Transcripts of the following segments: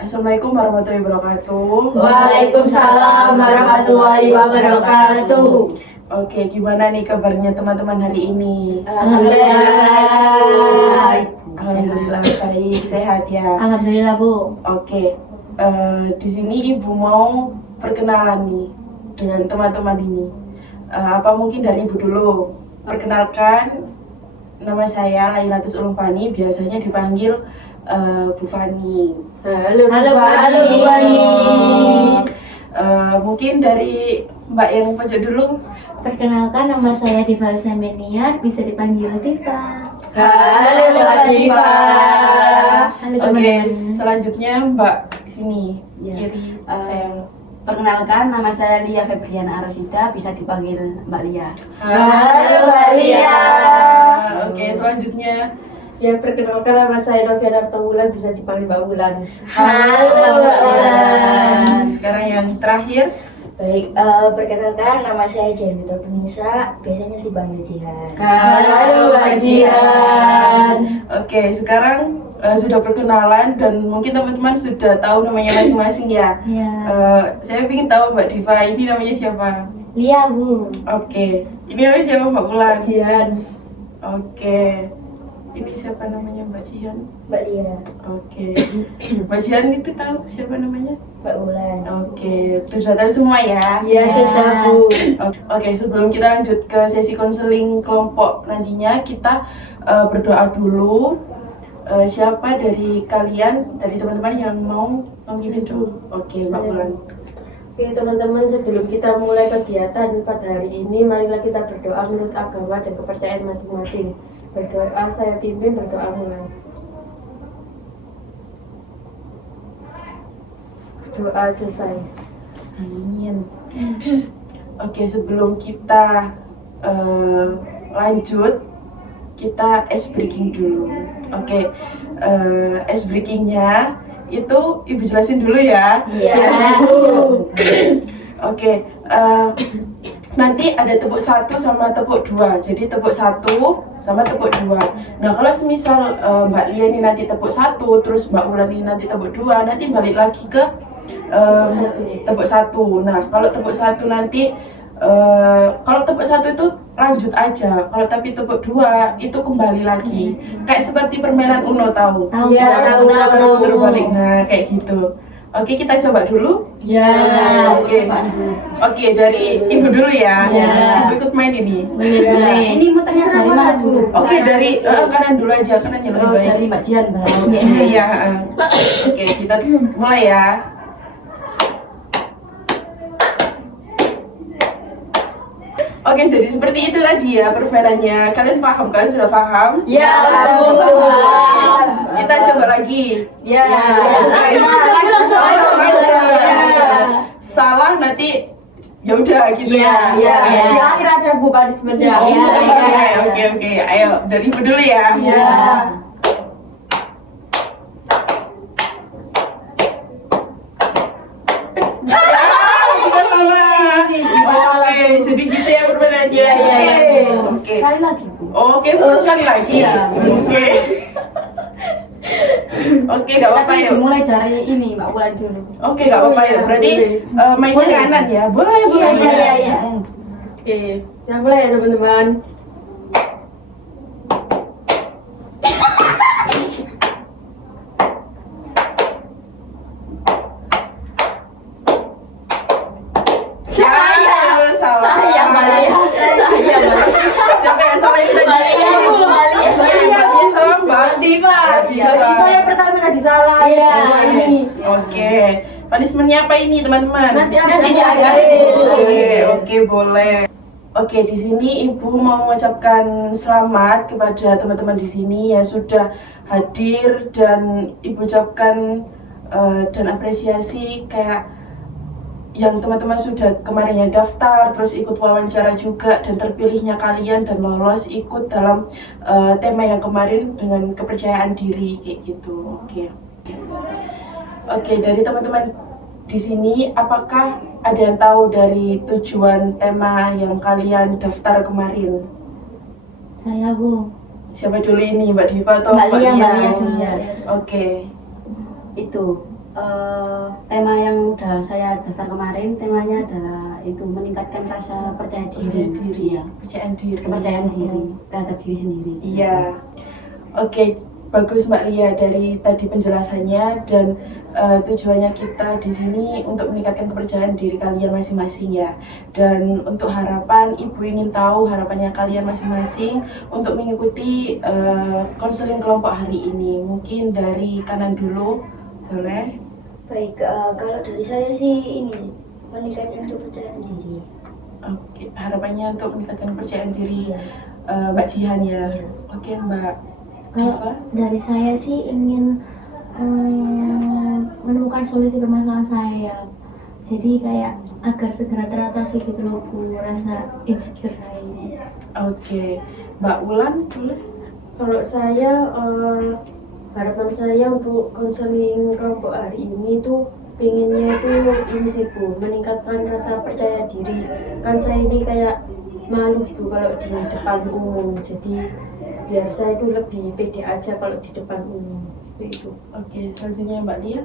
Assalamualaikum warahmatullahi wabarakatuh. Waalaikumsalam warahmatullahi wabarakatuh. Oke, gimana nih kabarnya teman-teman hari ini? Alhamdulillah. Alhamdulillah baik, sehat ya. Alhamdulillah Bu. Oke, di sini Ibu mau perkenalan nih dengan teman-teman ini. Apa mungkin dari Ibu dulu? Perkenalkan, nama saya Lailatus Ulum Fani, biasanya dipanggil Bu Fani. Halo Bu Halo, Fani. Mungkin dari Mbak yang pojok dulu. Perkenalkan, nama saya Diva Semeniar, bisa dipanggil Diva. Halo Mbak Diva. Halo Oke, teman-teman. selanjutnya Mbak sini Ya. kiri saya. Perkenalkan, nama saya Lia Febriana Arosida, bisa dipanggil Mbak Lia. Halo Mbak Lia. Oke, selanjutnya. Ya, perkenalkan nama saya Noviana Tenggulan, bisa dipanggil Mbak Wulan. Halo Mbak Wulan. Sekarang yang terakhir. Baik, perkenalkan nama saya Jenita Penisa, biasanya dipanggil Jihan. Halo Mbak Jihan. Oke, sekarang sudah perkenalan dan mungkin teman-teman sudah tahu namanya masing-masing ya. Ya. Saya ingin tahu Mbak Diva ini namanya siapa? Lia Bu. Oke, ini namanya siapa Mbak Bulan? Jihan. Oke, ini siapa namanya Mbak Jihan? Mbak Lia, Oke, Mbak Jihan itu tahu siapa namanya? Mbak Wulan. Oke, sudah tahu semua ya? Ya, sudah Bu. Oke, sebelum kita lanjut ke sesi konseling kelompok nantinya, kita berdoa dulu. Siapa dari kalian, dari teman-teman yang mau memimpin dulu? Oke, Mbak Bulan. Oke teman-teman, sebelum kita mulai kegiatan pada hari ini, marilah kita berdoa menurut agama dan kepercayaan masing-masing. Berdoa, saya pimpin, berdoa mulai. Doa selesai. Amin. Oke, sebelum kita lanjut, kita ice breaking dulu. Oke, ice breakingnya itu Ibu jelasin dulu ya. Iya Bu. Oke, nanti ada tepuk 1 sama tepuk 2. Jadi tepuk 1 sama tepuk 2. Nah, kalau semisal Mbak Lia ini nanti tepuk 1, terus Mbak Wulan ini nanti tepuk 2, nanti balik lagi ke tepuk 1. Nah, kalau tepuk 1 nanti kalau tepuk 1 itu lanjut aja. Kalau tapi tepuk 2 itu kembali lagi. Kayak seperti permainan Uno, tahu? Tahu. Ya, tahu. Terbalik. Nah, kayak gitu. Oke, kita coba dulu. Ya. Oke. Oke, dari Ibu dulu ya. Ya. Ibu ikut main ini. Boleh. Ini muternya dari mana dulu? Oke, dari kanan dulu aja. Kanan yang lebih Oh, baik. dari Mbak Jihan. Iya. Oke, kita mulai ya. Oke, jadi seperti itu tadi ya permainannya. Kalian paham kan? Sudah paham? Ya Bu. Kita coba lagi. Ya. Langsung aja. Salah nanti ya udah gitu ya. Ya. Oke. Di akhir aja Bu punishment-nya. Oke. Ayo dari Ibu dulu ya. Ya. Nggak salah. Oke, jadi gitu ya permainannya. Iya. Oke. Sekali lagi Bu. Oke, Bu, sekali lagi. Oke. Oke, gak apa-apa Tapi ya. dimulai dari ini Mbak Wulan dulu. Oke, gak apa-apa ya. Berarti mainnya kanan ya. Boleh. Iya. Oke, kita mulai ya teman-teman. Ya, salah. Saya Mbak Lia. Siapa yang salah itu tadi? Mbak Lia, Bu. Mbak Lia. Mbak Lia sama Mbak Diva. Diva. Berarti saya pertama tadi salah. Iya. Oke. Punishment-nya apa ini, teman-teman? Nanti diajarin. Oke, boleh. Oke, di sini Ibu mau mengucapkan selamat kepada teman-teman di sini yang sudah hadir dan Ibu ucapkan dan apresiasi kayak yang teman-teman sudah kemarin ya daftar, terus ikut wawancara juga dan terpilihnya kalian dan lolos ikut dalam tema yang kemarin dengan kepercayaan diri kayak gitu. Oke, dari teman-teman di sini apakah ada yang tahu dari tujuan tema yang kalian daftar kemarin? Saya Bu. Siapa dulu ini, Mbak Diva atau Mbak Lia Lia? dulu. Oke. Itu tema yang udah saya daftar kemarin, temanya adalah itu meningkatkan rasa percaya Percaya diri. diri ya, Kepercayaan diri terhadap diri sendiri. Iya. Oke, bagus Mbak Lia dari tadi penjelasannya dan tujuannya kita di sini untuk meningkatkan kepercayaan diri kalian masing-masing ya. Dan untuk harapan, Ibu ingin tahu harapannya kalian masing-masing untuk mengikuti konseling kelompok hari ini. Mungkin dari kanan dulu, boleh? Baik, kalau dari saya sih ini meningkatkan kepercayaan diri. Oke, harapannya untuk meningkatkan kepercayaan diri Iya. Mbak Jihan ya. Iya. Oke, Mbak Kalau Diva. dari saya sih ingin menemukan solusi permasalahan saya. Jadi kayak agar segera teratasi gitu loh Bu, rasa insecure lainnya. Oke, Mbak Wulan boleh? Kalau saya harapan saya untuk konseling kelompok hari ini tuh pengennya itu ini sih Bu, meningkatkan rasa percaya diri. Kan saya ini kayak malu gitu kalau di depan umum, jadi biar saya itu lebih pede aja kalau di depan umum itu. Oke, selanjutnya Mbak Lia.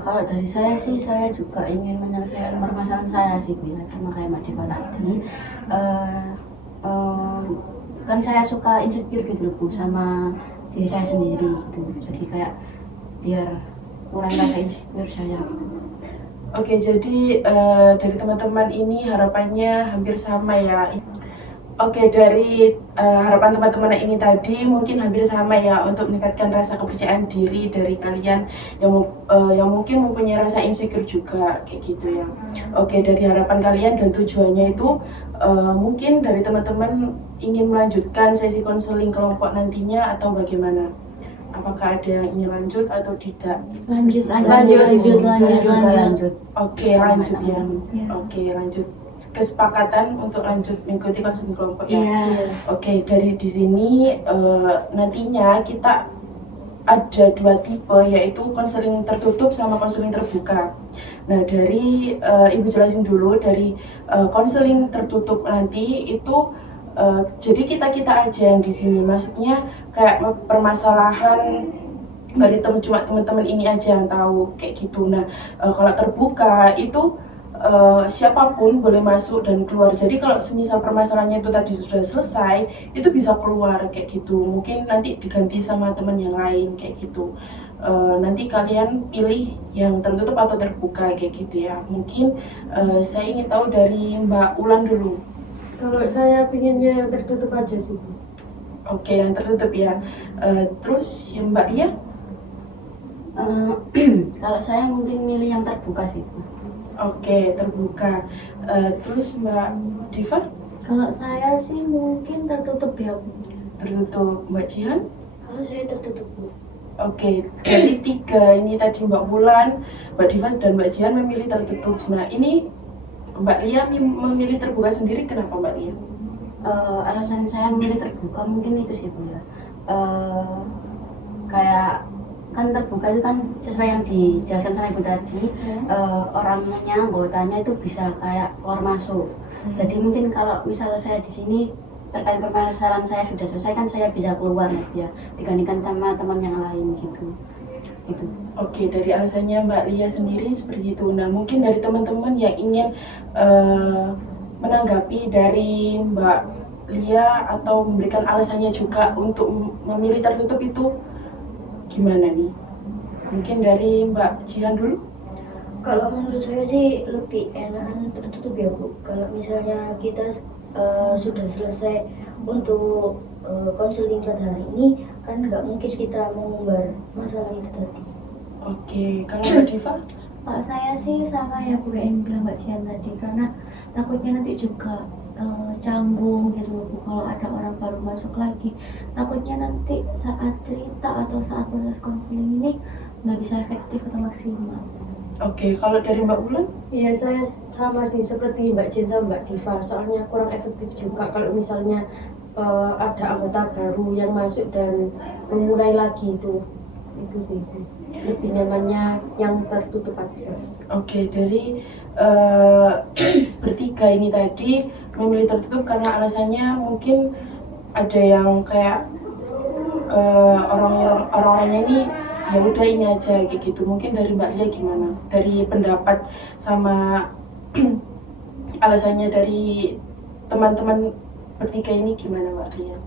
Kalau dari saya sih, saya juga ingin menyelesaikan permasalahan saya sih, Bu, ya, sama kayak Mbak Diva tadi. Kan saya suka insecure gitu loh Bu, sama diri saya sendiri gitu. Jadi kayak biar kurang rasa insecure saya. Oke, jadi dari teman-teman ini harapannya hampir sama ya. Oke, dari harapan teman-teman ini tadi mungkin hampir sama ya untuk meningkatkan rasa kepercayaan diri dari kalian yang mungkin mempunyai rasa insecure juga kayak gitu ya. Oke, dari harapan kalian dan tujuannya itu mungkin dari teman-teman ingin melanjutkan sesi konseling kelompok nantinya atau bagaimana? Apakah ada yang ingin lanjut atau tidak? Lanjut. Oke, lanjut ya. Oke, lanjut. Kesepakatan untuk lanjut mengikuti konseling kelompok ya. Iya. Oke, dari di sini nantinya kita ada dua tipe, yaitu konseling tertutup sama konseling terbuka. Nah, dari Ibu jelasin dulu dari konseling tertutup nanti itu jadi kita aja yang di sini, maksudnya kayak permasalahan dari cuma teman-teman ini aja yang tahu kayak gitu. Nah, kalau terbuka itu siapapun boleh masuk dan keluar. Jadi kalau semisal permasalahannya itu tadi sudah selesai, itu bisa keluar kayak gitu. Mungkin nanti diganti sama teman yang lain kayak gitu. Nanti kalian pilih yang tertutup atau terbuka kayak gitu ya. Mungkin saya ingin tahu dari Mbak Ulan dulu. Kalau saya pinginnya yang tertutup aja sih Bu. Oke, yang tertutup ya. Terus yang Mbak Lia? Kalau saya mungkin milih yang terbuka sih, Bu. Oke, terbuka. Terus Mbak Diva? Kalau saya sih mungkin tertutup ya Bu. Tertutup. Mbak Jihan? Kalau saya tertutup Bu. Oke, dari tiga ini tadi Mbak Wulan, Mbak Diva dan Mbak Jihan memilih tertutup. Nah, ini Mbak Lia memilih terbuka sendiri, kenapa Mbak Lia? Alasan saya memilih terbuka mungkin itu sih Bu ya. Kayak kan terbuka itu kan sesuai yang dijelaskan sama Ibu tadi, orangnya, anggotanya itu bisa kayak keluar masuk. Jadi mungkin kalau misalnya saya di sini terkait permasalahan saya sudah selesai, kan saya bisa keluar ya, dibandingkan sama teman yang lain gitu. Gitu. Oke, dari alasannya Mbak Lia sendiri seperti itu. Nah, mungkin dari teman-teman yang ingin menanggapi dari Mbak Lia atau memberikan alasannya juga untuk memilih tertutup itu gimana nih? Mungkin dari Mbak Jihan dulu. Kalau menurut saya sih lebih enakan tertutup ya Bu. Kalau misalnya kita sudah selesai untuk konseling pada hari ini, kan nggak mungkin kita mengumbar masalah itu tadi. Oke, kalau Mbak Diva? Kalau saya sih sama ya Bu yang bilang Mbak Jihan tadi, karena takutnya nanti juga canggung gitu loh Bu, kalau ada orang baru masuk lagi. Takutnya nanti saat cerita atau saat proses konseling ini nggak bisa efektif atau maksimal. Oke, kalau dari Mbak Ulan? Iya, saya sama sih seperti Mbak Jen sama Mbak Diva, soalnya kurang efektif juga kalau misalnya ada anggota baru yang masuk dan memulai lagi itu sih lebih nyamannya yang tertutup aja. Oke, dari bertiga ini tadi memilih tertutup karena alasannya mungkin ada yang kayak orang-orangnya ini ya udah ini aja kayak gitu. Mungkin dari Mbak Lia gimana? Dari pendapat sama alasannya dari teman-teman bertiga ini gimana Mbak Lia?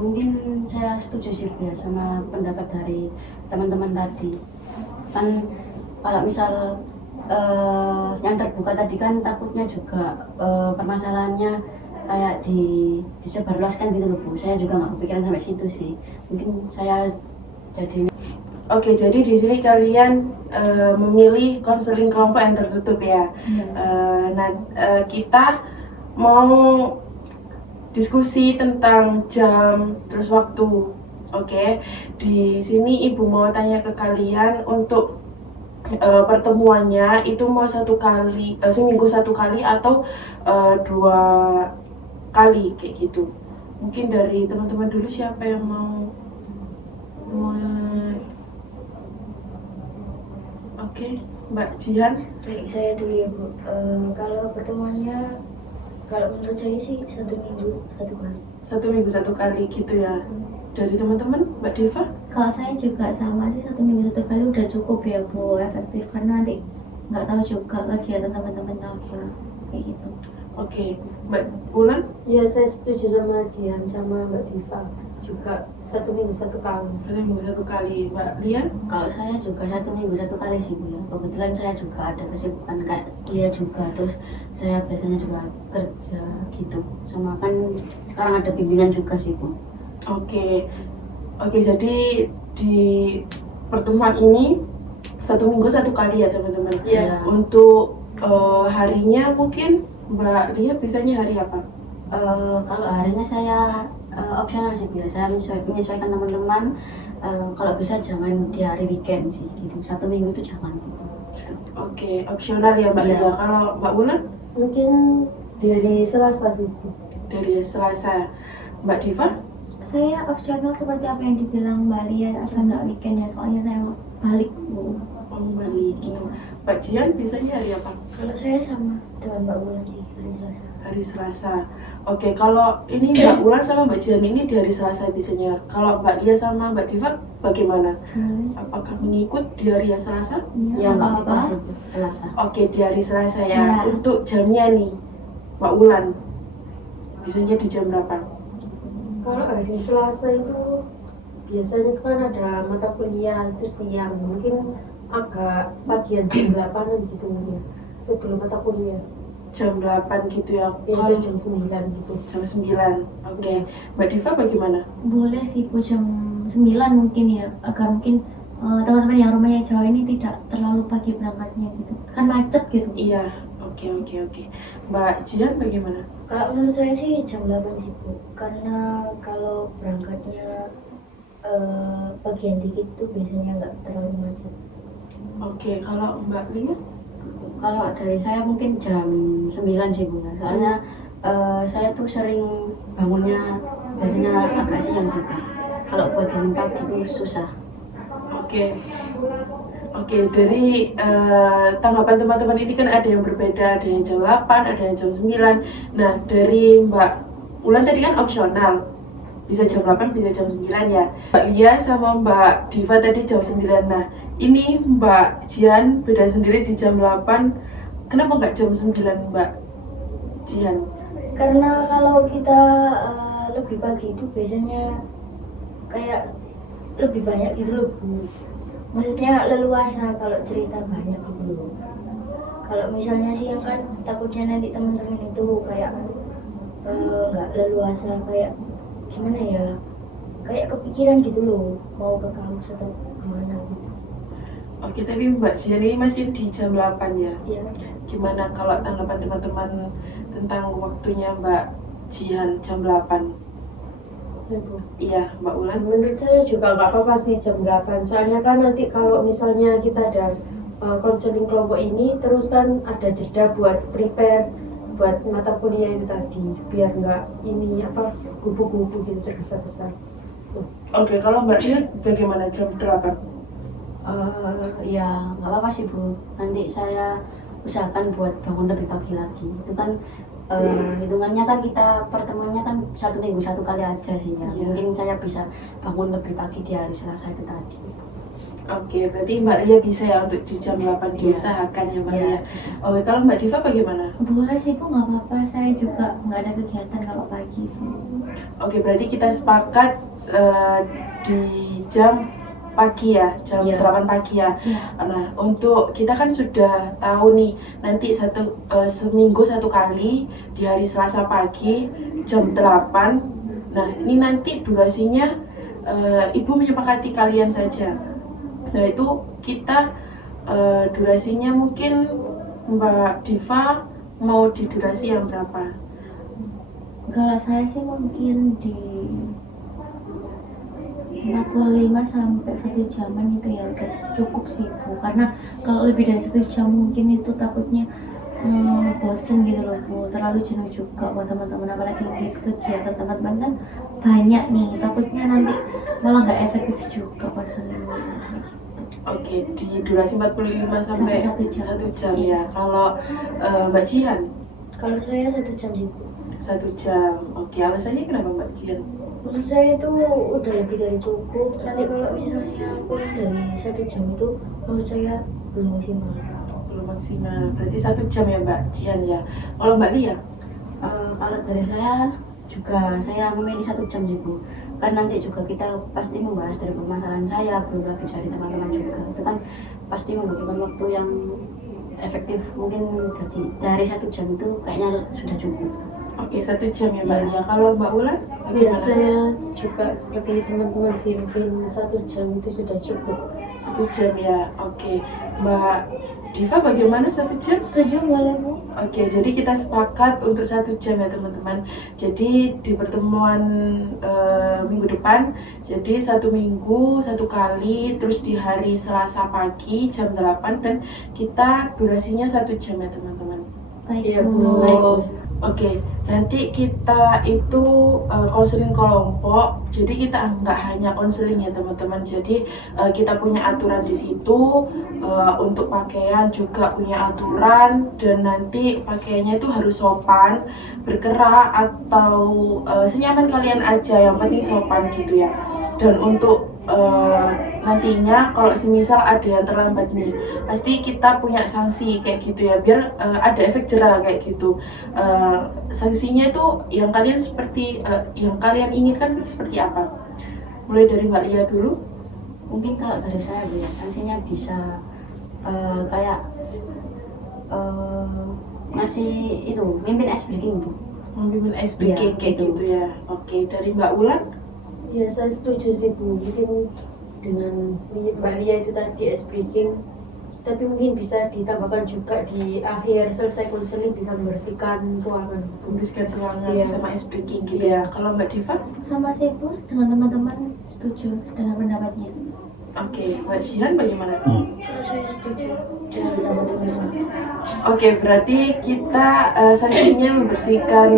Mungkin saya setuju sih Bu, ya sama pendapat dari teman-teman tadi. Kan kalau misal yang terbuka tadi kan takutnya juga permasalahannya kayak disebarluaskan gitu loh Bu. Saya juga nggak kepikiran sampai situ sih. Mungkin saya jadi Oke, jadi di sini kalian memilih konseling kelompok yang tertutup ya. Kita mau diskusi tentang jam terus waktu. Oke, di sini ibu mau tanya ke kalian untuk pertemuannya itu mau seminggu satu kali atau 2 kali kayak gitu. Mungkin dari teman-teman dulu siapa yang mau Oke, Mbak Jihan. Baik, saya dulu ya Bu. Kalau pertemuannya, kalau menurut saya sih 1 minggu 1 kali. 1 minggu 1 kali gitu ya. Dari teman-teman, Mbak Diva? Kalau saya juga sama sih, 1 minggu 1 kali udah cukup ya Bu, efektif karena nanti nggak tahu juga kegiatan teman-teman apa kayak gitu. Oke, Mbak Ulan? Ya, saya setuju sama Jihan sama Mbak Diva juga 1 minggu 1 kali. 1 minggu 1 kali, Mbak Lia? kalau saya juga 1 minggu 1 kali sih Bu, ya. Kebetulan saya juga ada kesibukan kayak dia juga, terus saya biasanya juga kerja gitu, sama kan sekarang ada bimbingan juga sih Bu. Oke, jadi di pertemuan ini 1 minggu 1 kali ya teman-teman. Iya. Untuk harinya mungkin Mbak Lia bisanya hari apa? Kalau harinya saya opsional sih Bu, ya. Saya menyesuaikan teman-teman. Kalau bisa jangan di hari weekend sih gitu, 1 minggu itu jangan sih Bu. Oke, opsional ya Mbak Iya. Lia. Kalau Mbak Ulan? Mungkin dari Selasa sih Bu. Dari Selasa. Mbak Diva? Saya opsional seperti apa yang dibilang Mbak Lia, asal nggak weekend ya, soalnya saya balik Bu. Balik gitu. Mbak Jihan bisanya hari apa? Kalau saya sama dengan Mbak Wulan sih hari Selasa. Hari Selasa. Oke, kalau ini Mbak Ulan sama Mbak Jihan ini di hari Selasa biasanya. Kalau Mbak Lia sama Mbak Diva bagaimana? Apakah mengikut di hari Selasa? Ya nggak apa-apa. apa-apa sih Bu, Selasa. Oke, di hari Selasa ya. Iya. Untuk jamnya nih, Mbak Ulan, biasanya di jam berapa? Kalau hari Selasa itu biasanya kan ada mata kuliah itu siang, mungkin agak pagian jam 8 gitu ya, sebelum mata kuliah. Jam 8 gitu ya. Biasanya jam 9 gitu. Jam 9. Oke. Mbak Diva bagaimana? Boleh sih Bu, jam 9 mungkin ya, agar mungkin teman-teman yang rumahnya jauh ini tidak terlalu pagi berangkatnya gitu, kan macet gitu. Iya. Oke. Mbak Jihan bagaimana? Kalau menurut saya sih jam 8 sih Bu, karena kalau berangkatnya bagian dikit tuh biasanya nggak terlalu macet. Oke, kalau Mbak Lia? Kalau dari saya mungkin jam 9 sih Bu, soalnya saya tuh sering bangunnya biasanya agak siang sih Bu. Kalau buat bangun pagi itu susah. Oke, dari tanggapan teman-teman ini kan ada yang berbeda, ada yang jam 8, ada yang jam 9. Nah, dari Mbak Ulan tadi kan opsional, bisa jam 8, bisa jam 9 ya. Mbak Lia sama Mbak Diva tadi jam 9. Nah, ini Mbak Jihan beda sendiri di jam 8. Kenapa nggak jam 9 Mbak Jihan? Karena kalau kita lebih pagi itu biasanya kayak lebih banyak gitu loh Bu. Maksudnya leluasa kalau cerita banyak gitu loh. Kalau misalnya siang kan takutnya nanti teman-teman itu kayak nggak leluasa, kayak gimana ya, kayak kepikiran gitu loh mau ke kampus atau kemana gitu. Oke, tapi Mbak Jihan ini masih di jam 8 ya? Iya. Gimana kalau tanggapan teman-teman tentang waktunya Mbak Jihan jam 8? Ya, Bu. Iya, Mbak Ulan. Menurut saya juga nggak apa-apa sih jam 8, soalnya kan nanti kalau misalnya kita ada konseling kelompok ini, terus kan ada jeda buat prepare buat mata kuliah itu tadi, biar nggak ini apa kubu-kubu gitu tergesa-gesa. Oke, kalau Mbak Lia bagaimana jam 8? Ya nggak apa-apa sih Bu, nanti saya usahakan buat bangun lebih pagi lagi. Itu kan hitungannya kan kita pertemuannya kan 1 minggu 1 kali aja sih ya. Iya. Mungkin saya bisa bangun lebih pagi di hari Selasa itu tadi. Oke, berarti Mbak Lia bisa ya untuk di jam 8 diusahakan ya Mbak Iya, Lia. Oke, kalau Mbak Diva bagaimana? Boleh sih Bu, nggak apa-apa. Saya juga nggak ada kegiatan kalau pagi sih. Oke, berarti kita sepakat di jam pagi ya, jam Iya. 8 pagi ya. Iya. Nah, untuk kita kan sudah tahu nih, nanti seminggu satu kali di hari Selasa pagi jam 8. Nah, ini nanti durasinya Ibu menyepakati kalian saja. Nah, itu kita durasinya mungkin Mbak Diva mau di durasi yang berapa? Kalau saya sih mungkin di 45 sampai 1 jaman itu ya udah cukup sih Bu. Karena kalau lebih dari 1 jam mungkin itu takutnya bosen gitu loh Bu, terlalu jenuh juga buat teman-teman, apalagi kegiatan teman-teman kan banyak nih, takutnya nanti malah nggak efektif juga konselingnya. Oke, di durasi 45 sampai Sampai 1 jam Iya. ya. Kalau Mbak Jihan Kalau saya 1 jam sih. 1 jam. Oke, alasannya kenapa Mbak Jihan? Menurut saya itu udah lebih dari cukup. Nanti kalau misalnya kurang dari 1 jam itu menurut saya belum maksimal. Belum maksimal. Berarti 1 jam ya Mbak Jihan ya. Kalau Mbak Lia? Kalau dari saya juga saya memilih 1 jam sih Bu. Kan nanti juga kita pasti membahas dari permasalahan saya, belum lagi dari teman-teman juga. Itu kan pasti membutuhkan waktu yang efektif, mungkin dari 1 jam itu kayaknya sudah cukup. Oke, 1 jam ya Mbak Lia. Kalau Mbak Wulan? Ya, Bagaimana? saya juga seperti teman-teman sih, mungkin 1 jam itu sudah cukup. 1 jam ya. Oke, Mbak Diva bagaimana 1 jam? Setuju boleh Bu? Oke, jadi kita sepakat untuk 1 jam ya teman-teman. Jadi di pertemuan minggu depan, jadi 1 minggu 1 kali, terus di hari Selasa pagi jam 8 dan kita durasinya 1 jam ya teman-teman. Baik Iya, Bu. Bu. Baik, Bu. Oke, nanti kita itu konseling kelompok. Jadi kita nggak hanya konseling ya teman-teman. Jadi kita punya aturan di situ untuk pakaian juga punya aturan dan nanti pakaiannya itu harus sopan, bergerak atau senyaman kalian aja. Yang penting sopan gitu ya. Dan untuk nantinya kalau semisal ada yang terlambat nih, pasti kita punya sanksi kayak gitu ya, biar ada efek jerah kayak gitu. Sanksinya itu yang kalian yang kalian inginkan itu seperti apa? Mulai dari Mbak Lia dulu. Mungkin kalau dari saya Bu ya, sanksinya bisa kayak ngasih itu mimpin ice breaking Bu. Membimbing ice breaking Iya, kayak gitu. gitu ya. Oke, dari Mbak Wulan. Ya, saya setuju sih Bu. Mungkin dengan Mbak Lia itu tadi ice breaking, tapi mungkin bisa ditambahkan juga di akhir selesai konseling bisa membersihkan ruangan. Membersihkan ruangan Iya. sama ice breaking gitu ya. Kalau Mbak Diva? Sama sih Bu, dengan teman-teman setuju dengan pendapatnya. Oke, Mbak Jihan bagaimana? Kalau saya setuju dengan pendapat teman-teman. Oke, berarti kita sanksinya membersihkan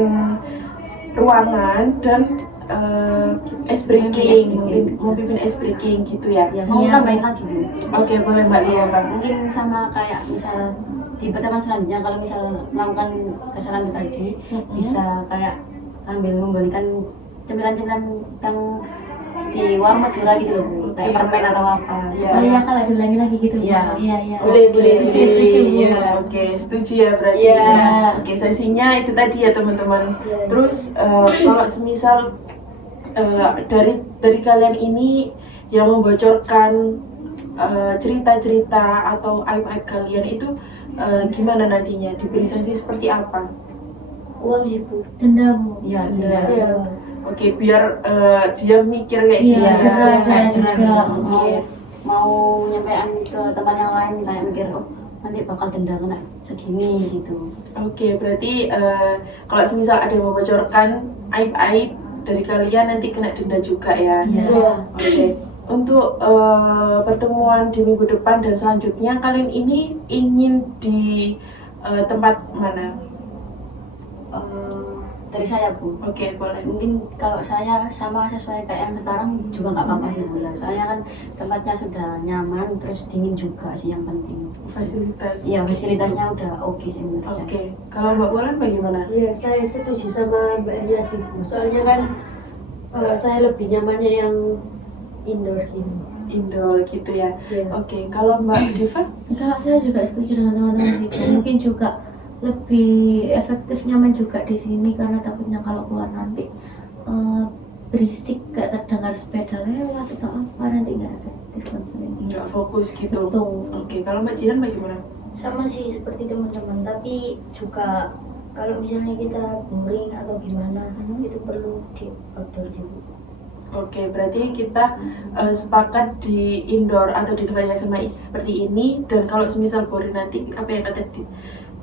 ruangan dan ice breaking, mempimpin ice breaking gitu ya. Ya, mau Iya. tambahin lagi Bu. Oke, boleh Mbak Lia, Bang. Mungkin sama kayak misal di pertemuan selanjutnya kalau misal melakukan kesalahan tadi bisa kayak sambil memberikan cemilan-cemilan yang di warung Madura gitu loh Bu, kayak permen atau apa. Iya. Oh iya, kalau diulangi lagi gitu Bu. Iya. Iya, iya. Boleh, boleh, Setuju, setuju, Bu. Iya. Oke, setuju ya berarti. Iya. Oke, sanksinya itu tadi ya teman-teman. Iya. Terus kalau semisal dari kalian ini yang membocorkan cerita-cerita atau aib-aib kalian itu gimana nantinya? Diberi sanksi seperti apa? Uang sih Bu. Denda Bu. Iya, Iya. Iya. Oke, biar dia mikir kayak Iya, gitu juga, ya. juga, juga. mau nyampean ke teman yang lain kayak mikir oh nanti bakal denda kena segini gitu. Oke, berarti kalau semisal ada yang membocorkan aib-aib dari kalian nanti kena denda juga ya. Iya. Oke. Untuk pertemuan di minggu depan dan selanjutnya kalian ini ingin di tempat mana? Dari saya Bu, Oke, boleh. mungkin kalau saya sama sesuai kayak yang sekarang juga nggak apa-apa ya Bu ya. Soalnya kan tempatnya sudah nyaman terus dingin juga sih yang penting. Fasilitas. Iya, fasilitasnya udah oke sih menurut saya. Oke. Kalau Mbak Wulan bagaimana? Iya, saya setuju sama Mbak Lia sih Bu. Soalnya kan saya lebih nyamannya yang indoor ini. indoor gitu ya. Iya. Oke, kalau Mbak Diva? Kalau saya juga setuju dengan teman-teman sih. Mungkin juga lebih efektif nyaman juga di sini karena takutnya kalau keluar nanti berisik gak terdengar sepeda lewat atau apa, nanti nggak efektif konselingnya. Nggak fokus gitu. Betul. Oke, kalau Mbak Jihan bagaimana? Sama sih seperti teman-teman, tapi juga kalau misalnya kita boring atau gimana itu perlu di outdoor juga. Oke, berarti kita sepakat di indoor atau di tempat yang sama seperti ini. Dan kalau semisal boring nanti, apa yang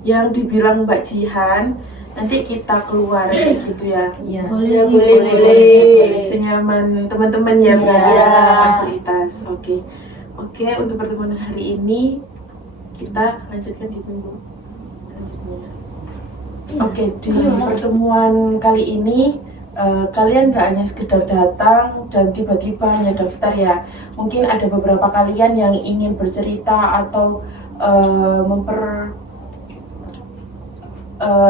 yang dibilang Mbak Jihan, nanti kita keluar kayak gitu ya. Iya. Boleh sih, boleh. Senyaman teman-teman ya, Iya. berada sama fasilitas. Oke, untuk pertemuan hari ini kita lanjutkan di minggu selanjutnya. Oke, di pertemuan kali ini kalian gak hanya sekedar datang dan tiba-tiba hanya daftar ya. Mungkin ada beberapa kalian yang ingin bercerita atau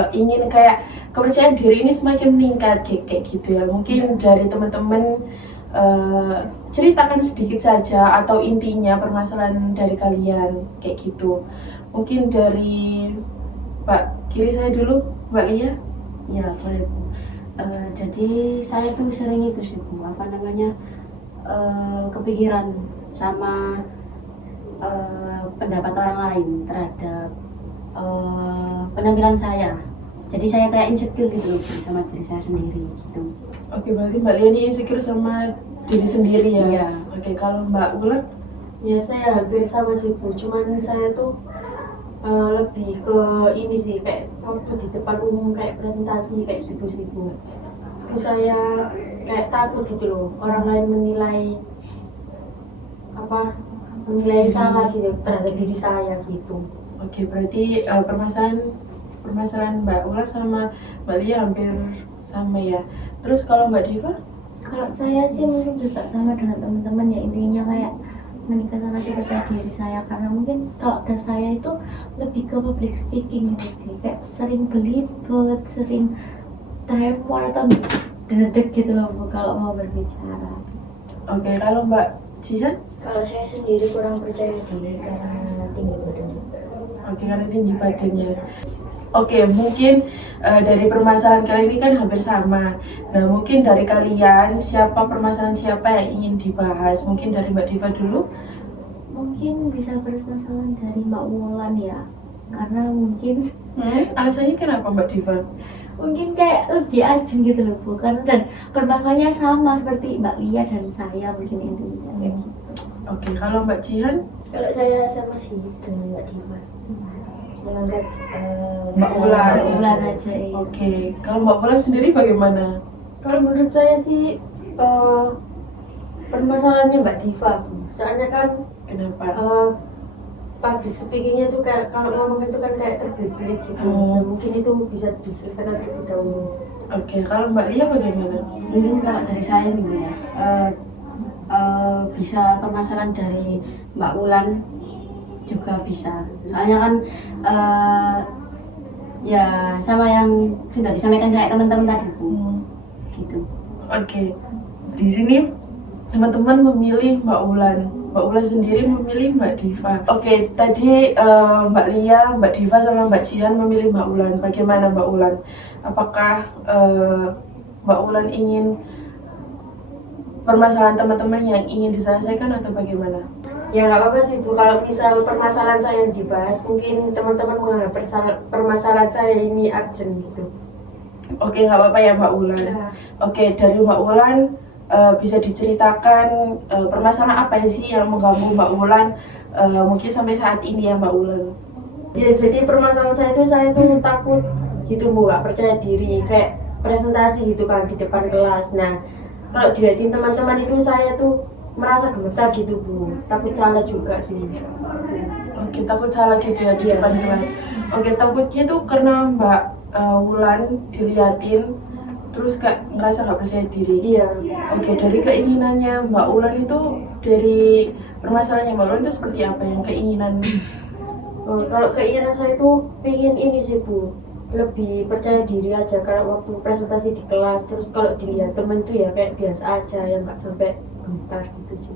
ingin kayak kepercayaan diri ini semakin meningkat kayak gitu ya. Mungkin dari teman-teman ceritakan sedikit saja atau intinya permasalahan dari kalian kayak gitu. Mungkin dari Mbak kiri saya dulu, Mbak Lia. Ya boleh Bu. Jadi saya tuh sering itu sih Bu, kepikiran sama pendapat orang lain terhadap penampilan saya. Jadi saya kayak insecure gitu loh Bu, sama diri saya sendiri gitu. Oke, berarti Mbak Lia ini insecure sama diri sendiri ya? Iya. Oke, kalau Mbak Ulan? Ya saya hampir sama sih Bu, cuman saya tuh lebih ke ini sih, kayak waktu di depan umum kayak presentasi kayak gitu sih Bu. Terus saya kayak takut gitu loh, orang lain menilai salah gitu terhadap diri saya gitu. Oke, berarti permasalahan Mbak Ulan sama Mbak Lia hampir sama ya. Terus kalau Mbak Diva? Kalau saya sih mungkin juga sama dengan teman-teman ya, intinya kayak meningkatkan rasa percaya diri saya, karena mungkin kalau dari saya itu lebih ke public speaking gitu sih, kayak sering belibet, sering tremor atau dedek gitu loh Bu kalau mau berbicara. Oke, kalau Mbak Jihan? Kalau saya sendiri kurang percaya diri karena tinggi badannya. Oke, karena tinggi badannya. Oke, mungkin dari permasalahan kali ini kan hampir sama. Nah, mungkin dari kalian permasalahan siapa yang ingin dibahas? Mungkin dari Mbak Diva dulu. Mungkin bisa permasalahan dari Mbak Wulan ya, karena mungkin Alasannya kenapa Mbak Diva? mungkin kayak lebih urgent gitu loh Bu, karena dan permasalahannya sama seperti Mbak Lia dan saya mungkin intinya kayak gitu. Oke, kalau Mbak Jihan? Kalau saya sama sih dengan Mbak Diva, mengangkat Mbak Ulan. Bulan aja ya. Oke, kalau Mbak Ulan sendiri bagaimana? Kalau menurut saya sih permasalahannya Mbak Diva Bu. Soalnya kan Kenapa? public speakingnya tuh kayak kalau ngomong itu kan kayak terbelit gitu. Nah, mungkin itu bisa diselesaikan lebih dahulu. Oke, kalau Mbak Lia bagaimana? Mungkin kalau dari saya nih Bu ya, bisa permasalahan dari Mbak Ulan juga bisa. Soalnya kan ya sama yang sudah disampaikan kayak teman-teman tadi Bu. Gitu. Oke, di sini teman-teman memilih Mbak Ulan. Mbak Ulan sendiri memilih Mbak Diva. Oke, tadi Mbak Lia, Mbak Diva sama Mbak Jihan memilih Mbak Ulan. Bagaimana Mbak Ulan? Apakah Mbak Ulan ingin permasalahan teman-teman yang ingin diselesaikan atau bagaimana? Ya nggak apa-apa sih Bu, kalau misal permasalahan saya yang dibahas mungkin teman-teman menganggap permasalahan saya ini urgent gitu. Oke, nggak apa-apa ya Mbak Ulan. Oke, dari Mbak Ulan bisa diceritakan permasalahan apa sih yang mengganggu Mbak Ulan mungkin sampai saat ini ya Mbak Ulan? Ya jadi permasalahan saya tuh takut gitu Bu, nggak percaya diri kayak presentasi gitu kan di depan kelas. Nah kalau dilihatin teman-teman itu saya tuh merasa gemetar gitu Bu, takut salah juga sih. Oke, takut salah gitu ya di depan kelas. Oke, takutnya tuh karena Mbak Wulan diliatin terus kayak ngerasa nggak percaya diri. Iya. Oke, dari keinginannya Mbak Ulan itu, dari permasalahannya Mbak Ulan itu seperti apa yang keinginan? Kalau keinginan saya itu pengen ini sih Bu, lebih percaya diri aja karena waktu presentasi di kelas. Terus kalau dilihat temen tuh ya kayak biasa aja, yang nggak sampai gemetar gitu sih.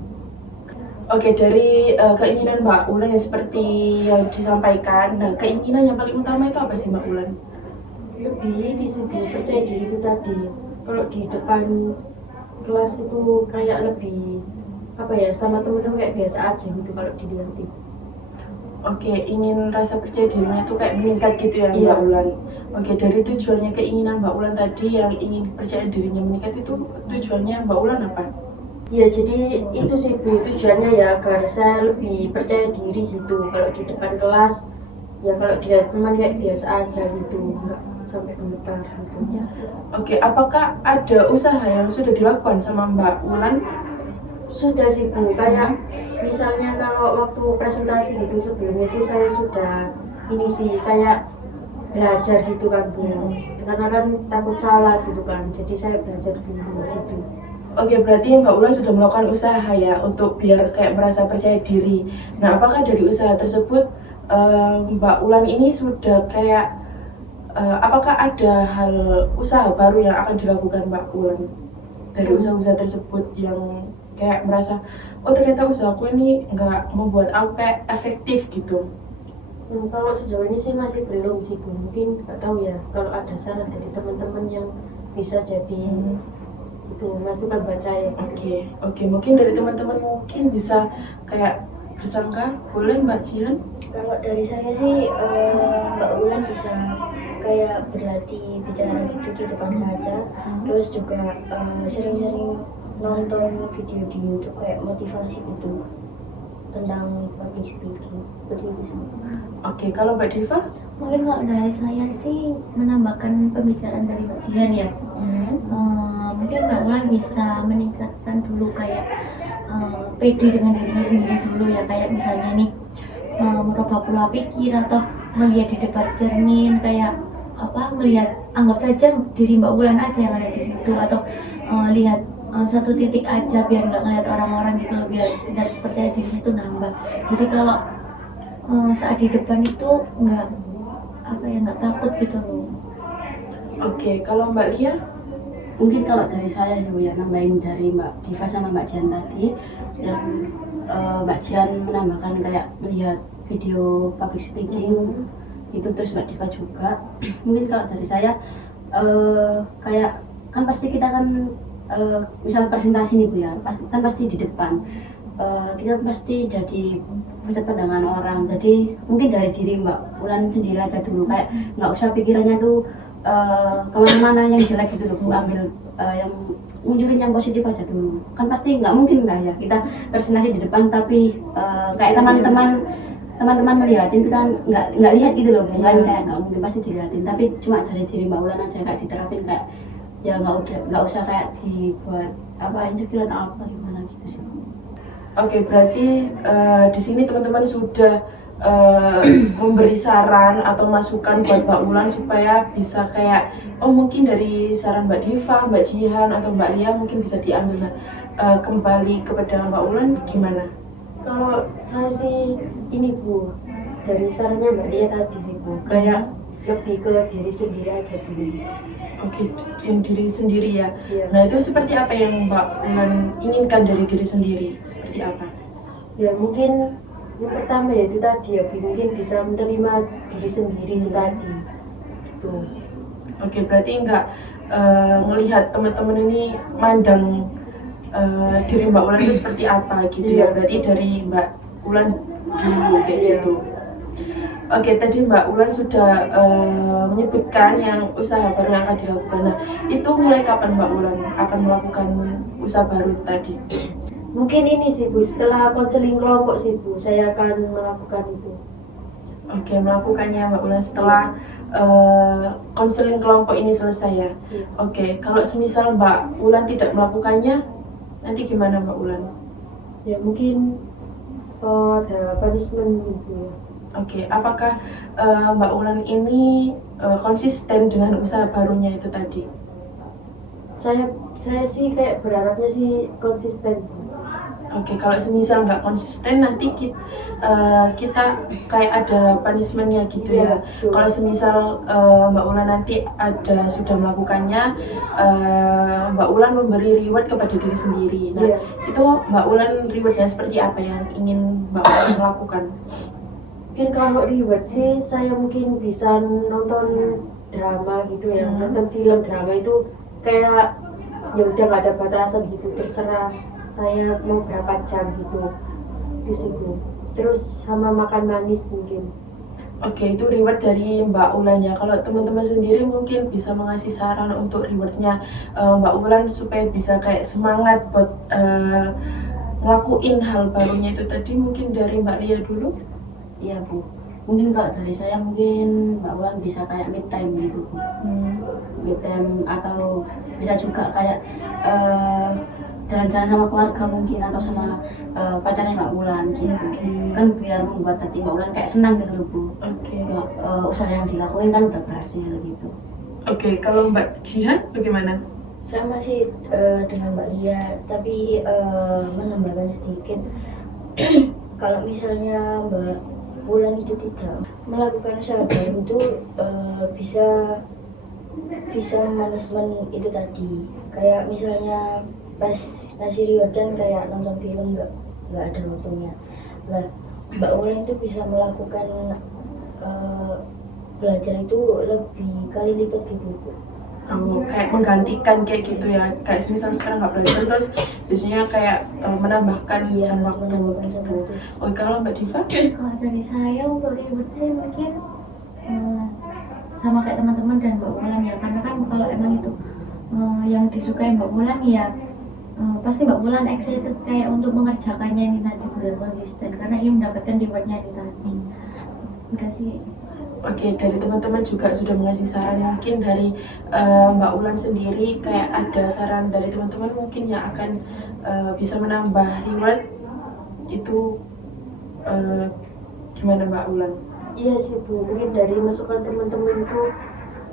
Oke, dari keinginan Mbak Ulan yang seperti yang disampaikan, nah keinginan yang paling utama itu apa sih Mbak Ulan? Lebih ini sih Bu, percaya diri itu tadi. Kalau di depan kelas itu kayak lebih apa ya, sama temen-temen kayak biasa aja gitu kalau dilihatin. Oke, ingin rasa percaya dirinya itu kayak meningkat gitu ya Iya. Mbak Ulan. Oke, dari tujuannya keinginan Mbak Ulan tadi yang ingin percaya dirinya meningkat itu tujuannya Mbak Ulan apa? Ya jadi itu sih Bu, tujuannya ya agar saya lebih percaya diri gitu kalau di depan kelas. Ya kalau dilihat teman kayak biasa aja gitu, nggak sampai gemetar gitu. Oke, apakah ada usaha yang sudah dilakukan sama Mbak Ulan? Sudah sih Bu, kayak misalnya kalau waktu presentasi gitu sebelumnya itu saya sudah ini sih kayak belajar gitu kan Bu. Karena kan takut salah gitu kan, jadi saya belajar dulu gitu. Oke, berarti Mbak Ulan sudah melakukan usaha ya untuk biar kayak merasa percaya diri. Nah, apakah dari usaha tersebut Mbak Ulan ini sudah kayak apakah ada hal usaha baru yang akan dilakukan Mbak Ulan dari usaha-usaha tersebut yang kayak merasa oh ternyata usahaku ini nggak membuat aku kayak efektif gitu. Kalau sejauh ini sih masih belum sih Bu, mungkin nggak tahu ya kalau ada saran dari teman-teman yang bisa jadi itu masukan buat saya. Oke, mungkin dari teman-teman mungkin bisa kayak bersangka, boleh Mbak Jihan? Kalau dari saya sih Mbak Ulan bisa kayak berlatih bicara gitu di depan kaca, terus juga sering-sering nonton video di YouTube kayak motivasi gitu tentang public speaking, seperti itu sih. Oke, kalau Mbak Diva? Mungkin kalau dari saya sih menambahkan pembicaraan dari Mbak Jihan ya. Mungkin Mbak Ulan bisa meningkatkan dulu kayak pede dengan dirinya sendiri dulu ya, kayak misalnya nih merubah pola pikir atau melihat di depan cermin, kayak apa, melihat, anggap saja diri Mbak Ulan aja yang ada di situ, atau lihat satu titik aja biar nggak ngeliat orang-orang gitu loh, biar tingkat percaya dirinya itu nambah. Jadi kalau saat di depan itu nggak takut gitu loh. Oke, kalau Mbak Lia? Mungkin kalau dari saya ya nambahin dari Mbak Diva sama Mbak Jihan tadi, yang Mbak Jihan menambahkan kayak melihat video public speaking itu, terus Mbak Diva juga. Mungkin kalau dari saya kayak kan pasti kita kan misal presentasi nih Bu ya, kan pasti di depan kita pasti jadi pusat pandangan orang. Jadi mungkin dari diri Mbak Ulan sendiri aja dulu, kayak nggak usah pikirannya tuh kemana-mana yang jelek gitu loh Bu, ambil yang munculin yang positif aja dulu. Kan pasti nggak mungkin lah ya kita presentasi di depan tapi kayak teman-teman melihatin, kita nggak lihat gitu loh, bukan kayak nggak mungkin, pasti dilihatin. Tapi cuma dari diri Mbak Ulan aja kayak diterapin, kayak ya nggak usah kayak dibuat apa insecure atau apa gimana gitu sih. Oke, berarti di sini teman-teman sudah memberi saran atau masukan buat Mbak Ulan supaya bisa kayak oh mungkin dari saran Mbak Diva, Mbak Jihan atau Mbak Lia mungkin bisa diambil kembali kepada Mbak Ulan gimana? Kalau saya sih ini Bu, dari sarannya Mbak Lia tadi sih Bu, kayak lebih ke diri sendiri aja dulu. Oke, yang diri sendiri ya. Iya. Nah itu seperti apa yang Mbak Ulan inginkan dari diri sendiri? Seperti apa? Ya mungkin yang pertama ya itu tadi ya, mungkin bisa menerima diri sendiri itu tadi. Gitu. Oke, berarti nggak melihat teman-teman ini mandang diri Mbak Ulan itu seperti apa gitu ya. Iya. Berarti dari Mbak Ulan dulu kayak Iya. gitu. Oke, tadi Mbak Ulan sudah menyebutkan yang usaha baru yang akan dilakukan. Nah, itu mulai kapan Mbak Ulan akan melakukan usaha baru tadi? Mungkin ini sih Bu, setelah konseling kelompok sih Bu, saya akan melakukan itu. Oke, melakukannya Mbak Ulan setelah konseling kelompok ini selesai ya. Iya. Oke, kalau semisal Mbak Ulan tidak melakukannya, nanti gimana Mbak Ulan? Ya mungkin ada punishment gitu ya. Oke, apakah Mbak Ulan ini konsisten dengan usaha barunya itu tadi? Saya sih kayak berharapnya sih konsisten. Oke, kalau semisal nggak konsisten nanti kita kayak ada punishmentnya gitu ya. Betul. Kalau semisal Mbak Ulan nanti sudah melakukannya, Mbak Ulan memberi reward kepada diri sendiri. Nah, Iya. itu Mbak Ulan rewardnya seperti apa yang ingin Mbak Ulan lakukan? Mungkin kalau reward sih saya mungkin bisa nonton drama gitu ya, nonton film drama itu kayak ya udah nggak ada batasan gitu, terserah saya mau berapa jam gitu, itu sih Bu. Terus sama makan manis mungkin. Oke, itu reward dari Mbak Ulan ya. Kalau teman-teman sendiri mungkin bisa mengasih saran untuk rewardnya Mbak Ulan supaya bisa kayak semangat buat ngelakuin hal barunya itu tadi. Mungkin dari Mbak Lia dulu. Iya Bu, mungkin kalau dari saya mungkin Mbak Ulan bisa kayak mid time gitu Bu. Mid time atau bisa juga kayak jalan-jalan sama keluarga mungkin atau sama pacarnya Mbak Ulan gitu. Kan biar membuat hati Mbak Ulan kayak senang gitu loh Bu. Oke. Ya, usaha yang dilakuin kan udah berhasil gitu. Oke, kalau Mbak Jihan bagaimana? Saya masih dengan Mbak Lia, tapi menambahkan sedikit. Kalau misalnya Mbak Wulan itu tidak melakukan usaha baru itu bisa manajemen itu tadi. Kayak misalnya pas ngasih reward dan kayak nonton film nggak ada waktunya. Nah, Mbak Wulan itu bisa melakukan belajar itu lebih kali lipat gitu Bu. Kayak menggantikan kayak gitu ya. Kayak misal sekarang nggak belajar terus biasanya kayak menambahkan Iya, jam waktu menambahkan jam gitu. waktu. Oh, kalau Mbak Diva? Kalau dari saya untuk reward sih mungkin sama kayak teman-teman dan Mbak Wulan ya, karena kan kalau emang itu yang disukai Mbak Wulan ya pasti Mbak Wulan excited kayak untuk mengerjakannya ini nanti biar konsisten karena ia mendapatkan rewardnya ini tadi. Udah sih. Oke, dari teman-teman juga sudah mengasih saran. Mungkin dari Mbak Ulan sendiri kayak ada saran dari teman-teman mungkin yang akan bisa menambah reward itu gimana Mbak Ulan? Iya sih Bu, mungkin dari masukan teman-teman itu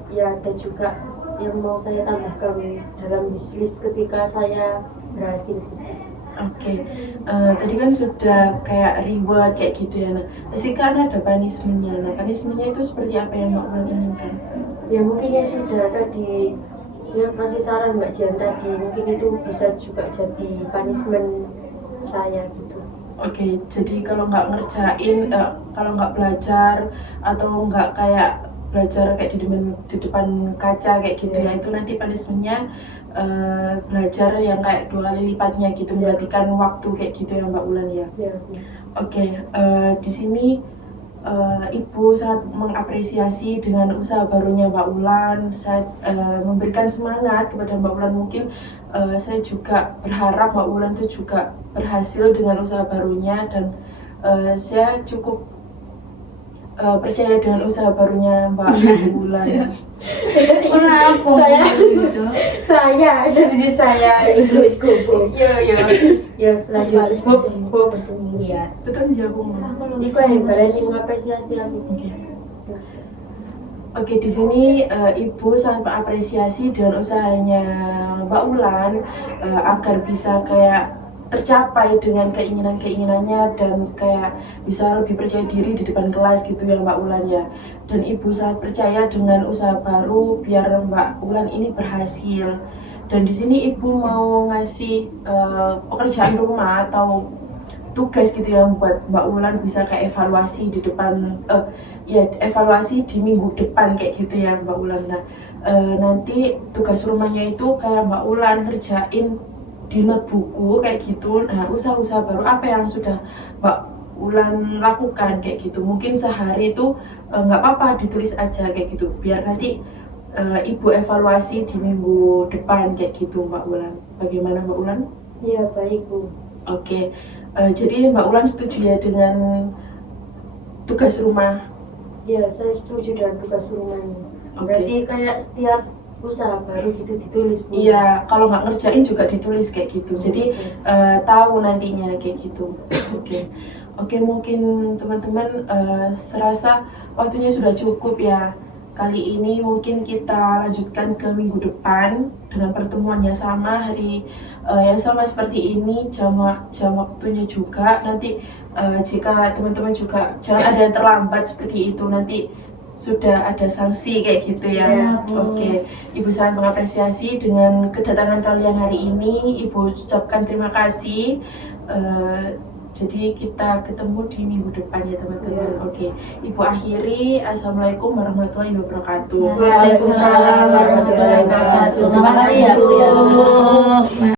ya ada juga yang mau saya tambahkan dalam bisnis ketika saya berhasil sih. Oke, tadi kan sudah kayak reward kayak gitu ya. Nah, pasti kan ada punishment-nya. Nah, punishment-nya itu seperti apa yang Mbak Ulan inginkan? Ya mungkin ya sudah tadi yang kasih saran Mbak Jian tadi, mungkin itu bisa juga jadi punishment saya gitu. Oke, jadi kalau nggak ngerjain, kalau nggak belajar atau nggak kayak belajar kayak di depan kaca kayak gitu ya, itu nanti punishment-nya belajar yang kayak 2 kali lipatnya gitu, memperhatikan waktu kayak gitu ya Mbak Ulan ya. Ya. Oke, di sini Ibu sangat mengapresiasi dengan usaha barunya Mbak Ulan. Saya memberikan semangat kepada Mbak Ulan. Mungkin saya juga berharap Mbak Ulan itu juga berhasil dengan usaha barunya dan saya cukup percaya dengan usaha barunya Mbak Ulan. Saya jadi saya Itu iskobo. ya Mas selanjutnya Males bersembunyi ya. Itu kan dia ngomong. Iku yang berani mengapresiasi aku. Oke. Oke, di sini Ibu sangat mengapresiasi dengan usahanya Mbak Ulan agar bisa kayak tercapai dengan keinginan-keinginannya dan kayak bisa lebih percaya diri di depan kelas gitu ya Mbak Ulan ya. Dan Ibu sangat percaya dengan usaha baru biar Mbak Ulan ini berhasil. Dan di sini Ibu mau ngasih pekerjaan rumah atau tugas gitu ya buat Mbak Ulan bisa kayak evaluasi di depan evaluasi di minggu depan kayak gitu ya Mbak Ulan. Nah, nanti tugas rumahnya itu kayak Mbak Ulan ngerjain di buku kayak gitu. Nah, usaha-usaha baru apa yang sudah Mbak Ulan lakukan kayak gitu. Mungkin sehari itu nggak apa-apa ditulis aja kayak gitu. Biar nanti Ibu evaluasi di minggu depan kayak gitu Mbak Ulan. Bagaimana Mbak Ulan? Iya baik Bu. Oke, jadi Mbak Ulan setuju ya dengan tugas rumah? Iya saya setuju dengan tugas rumahnya. Oke. Berarti kayak setiap usaha baru gitu ditulis Bu. Iya, kalau nggak ngerjain juga ditulis kayak gitu. Jadi tahu nantinya kayak gitu. Oke, mungkin teman-teman serasa waktunya sudah cukup ya. kali ini mungkin kita lanjutkan ke minggu depan dengan pertemuan yang sama, hari yang sama seperti ini, jam waktunya juga. Nanti jika teman-teman juga jangan ada yang terlambat seperti itu, nanti sudah ada sanksi kayak gitu ya. Iya, Bu. Oke, Ibu sangat mengapresiasi dengan kedatangan kalian hari ini. Ibu ucapkan terima kasih. Jadi kita ketemu di minggu depan ya teman-teman. Oke, Ibu akhiri. Assalamualaikum warahmatullahi wabarakatuh. Waalaikumsalam warahmatullahi wabarakatuh. Terima kasih ya, Bu.